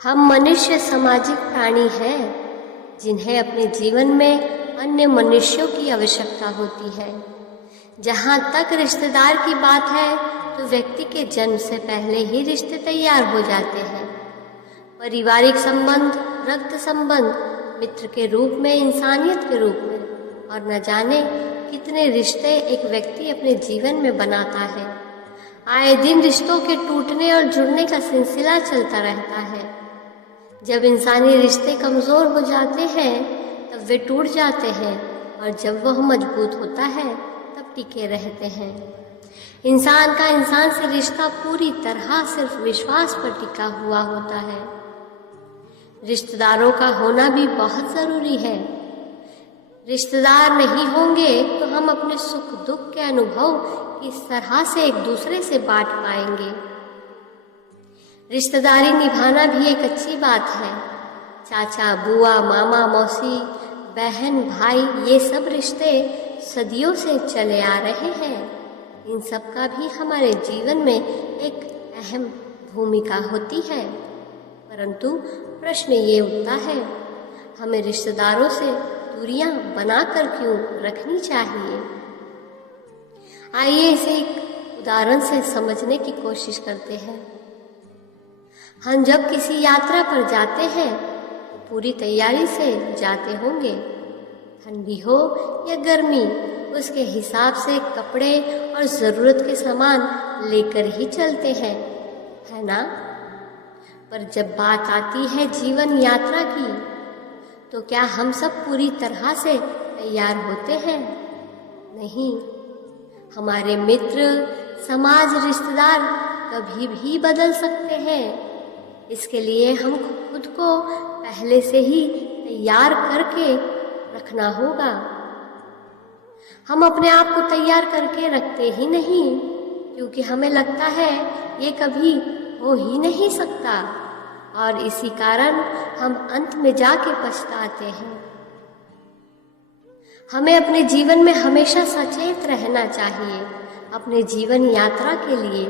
हम मनुष्य सामाजिक प्राणी हैं जिन्हें अपने जीवन में अन्य मनुष्यों की आवश्यकता होती है। जहाँ तक रिश्तेदार की बात है तो व्यक्ति के जन्म से पहले ही रिश्ते तैयार हो जाते हैं। पारिवारिक संबंध, रक्त संबंध, मित्र के रूप में, इंसानियत के रूप में, और न जाने कितने रिश्ते एक व्यक्ति अपने जीवन में बनाता है। आए दिन रिश्तों के टूटने और जुड़ने का सिलसिला चलता रहता है। जब इंसानी रिश्ते कमज़ोर हो जाते हैं तब वे टूट जाते हैं, और जब वह मजबूत होता है तब टिके रहते हैं। इंसान का इंसान से रिश्ता पूरी तरह सिर्फ विश्वास पर टिका हुआ होता है। रिश्तेदारों का होना भी बहुत ज़रूरी है। रिश्तेदार नहीं होंगे तो हम अपने सुख दुख के अनुभव किस तरह से एक दूसरे से बांट पाएंगे। रिश्तेदारी निभाना भी एक अच्छी बात है। चाचा, बुआ, मामा, मौसी, बहन, भाई, ये सब रिश्ते सदियों से चले आ रहे हैं। इन सब का भी हमारे जीवन में एक अहम भूमिका होती है। परंतु प्रश्न ये उठता है, हमें रिश्तेदारों से दूरियां बनाकर क्यों रखनी चाहिए? आइए इसे एक उदाहरण से समझने की कोशिश करते हैं। हम जब किसी यात्रा पर जाते हैं तो पूरी तैयारी से जाते होंगे। ठंडी हो या गर्मी, उसके हिसाब से कपड़े और ज़रूरत के सामान लेकर ही चलते हैं, है ना? पर जब बात आती है जीवन यात्रा की, तो क्या हम सब पूरी तरह से तैयार होते हैं? नहीं। हमारे मित्र, समाज, रिश्तेदार कभी भी बदल सकते हैं। इसके लिए हम खुद को पहले से ही तैयार करके रखना होगा। हम अपने आप को तैयार करके रखते ही नहीं, क्योंकि हमें लगता है ये कभी हो ही नहीं सकता, और इसी कारण हम अंत में जाके पछताते हैं। हमें अपने जीवन में हमेशा सचेत रहना चाहिए। अपने जीवन यात्रा के लिए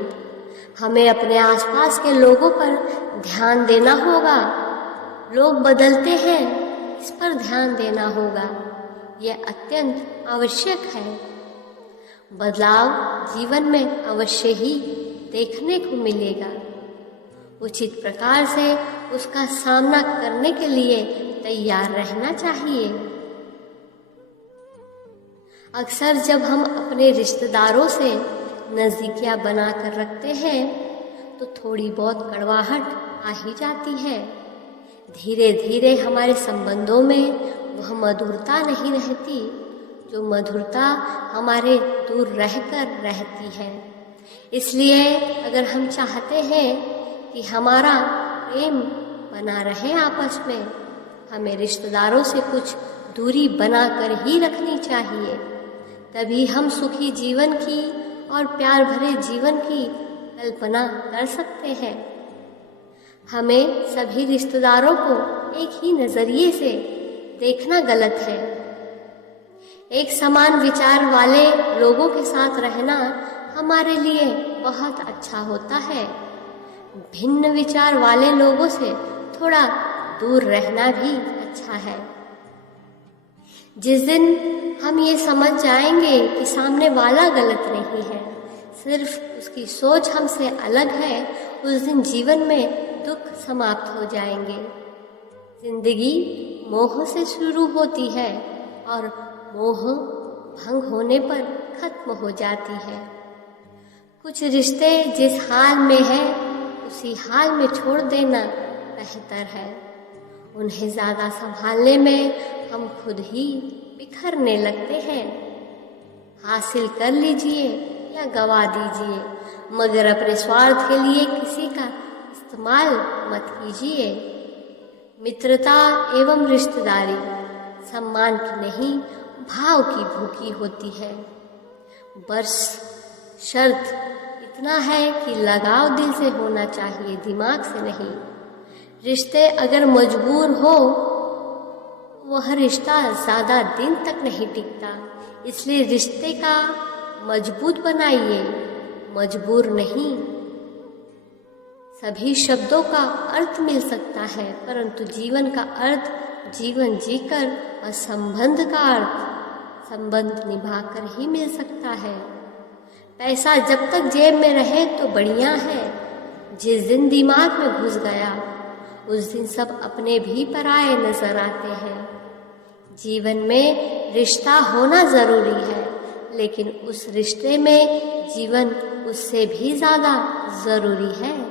हमें अपने आसपास के लोगों पर ध्यान देना होगा। लोग बदलते हैं, इस पर ध्यान देना होगा। यह अत्यंत आवश्यक है। बदलाव जीवन में अवश्य ही देखने को मिलेगा। उचित प्रकार से उसका सामना करने के लिए तैयार रहना चाहिए। अक्सर जब हम अपने रिश्तेदारों से नज़दीकियाँ बनाकर रखते हैं तो थोड़ी बहुत कड़वाहट आ ही जाती है। धीरे धीरे हमारे संबंधों में वह मधुरता नहीं रहती जो मधुरता हमारे दूर रहकर रहती है। इसलिए अगर हम चाहते हैं कि हमारा प्रेम बना रहे आपस में, हमें रिश्तेदारों से कुछ दूरी बनाकर ही रखनी चाहिए। तभी हम सुखी जीवन की और प्यार भरे जीवन की कल्पना कर सकते हैं। हमें सभी रिश्तेदारों को एक ही नज़रिए से देखना गलत है। एक समान विचार वाले लोगों के साथ रहना हमारे लिए बहुत अच्छा होता है। भिन्न विचार वाले लोगों से थोड़ा दूर रहना भी अच्छा है। जिस दिन हम ये समझ जाएंगे कि सामने वाला गलत नहीं है, सिर्फ उसकी सोच हमसे अलग है, उस दिन जीवन में दुख समाप्त हो जाएंगे। जिंदगी मोह से शुरू होती है और मोह भंग होने पर खत्म हो जाती है। कुछ रिश्ते जिस हाल में है उसी हाल में छोड़ देना बेहतर है। उन्हें ज़्यादा संभालने में हम खुद ही बिखरने लगते हैं। हासिल कर लीजिए या गवा दीजिए, मगर अपने स्वार्थ के लिए किसी का इस्तेमाल मत कीजिए। मित्रता एवं रिश्तेदारी सम्मान की नहीं, भाव की भूखी होती है। बस शर्त इतना है कि लगाव दिल से होना चाहिए, दिमाग से नहीं। रिश्ते अगर मजबूर हो, वह रिश्ता ज़्यादा दिन तक नहीं टिकता। इसलिए रिश्ते का मजबूत बनाइए, मजबूर नहीं। सभी शब्दों का अर्थ मिल सकता है, परंतु जीवन का अर्थ जीवन जीकर और संबंध का अर्थ संबंध निभाकर ही मिल सकता है। पैसा जब तक जेब में रहे तो बढ़िया है, जिस दिन दिमाग में घुस गया उस दिन सब अपने भी पराये नजर आते हैं। जीवन में रिश्ता होना जरूरी है, लेकिन उस रिश्ते में जीवन उससे भी ज्यादा जरूरी है।